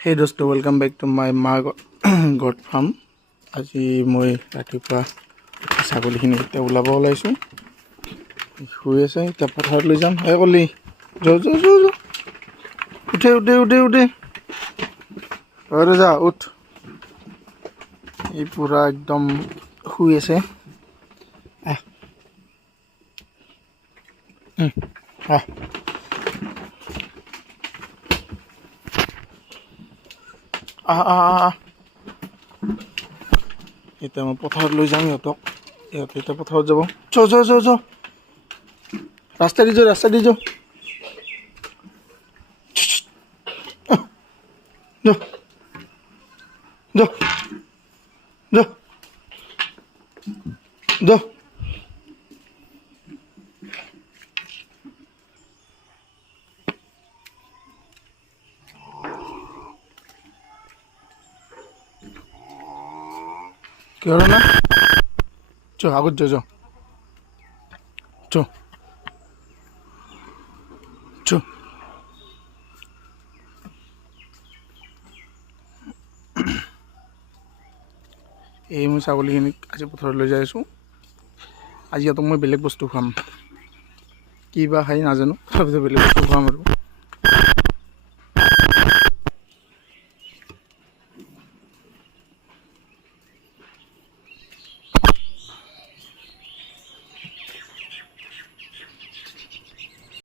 Hey dosto, welcome back to my goat farm. আজি মই ৰাতিপুৱা ছাগলীখিনি এতিয়া ওলাব ওলাইছোঁ। শুই আছে, এতিয়া পথাৰত লৈ যাম। হে কলি যা যা যা যা উঠে উঠে উঠে উঠে আৰু যা উঠ। এই পূৰা একদম শুই আছে। আহ আহ আহ আহ এতিয়া মই পথাৰত লৈ যাম ইহঁতক। ইহঁতে এতিয়া পথাৰত যাব। চ চ চ চ ৰাস্তা দি যাওঁ যা যা যা যা কি হলো না চ আগত যা যা চ চ এই মই ছাগলীখিনিক আজি পথাৰত লৈ যাই আছোঁ। আজি ইহঁতক মই বেলেগ বস্তু খুৱাম, কি বা খাই নাজানো, তথাপিতো বেলেগ বস্তু খুৱাম আৰু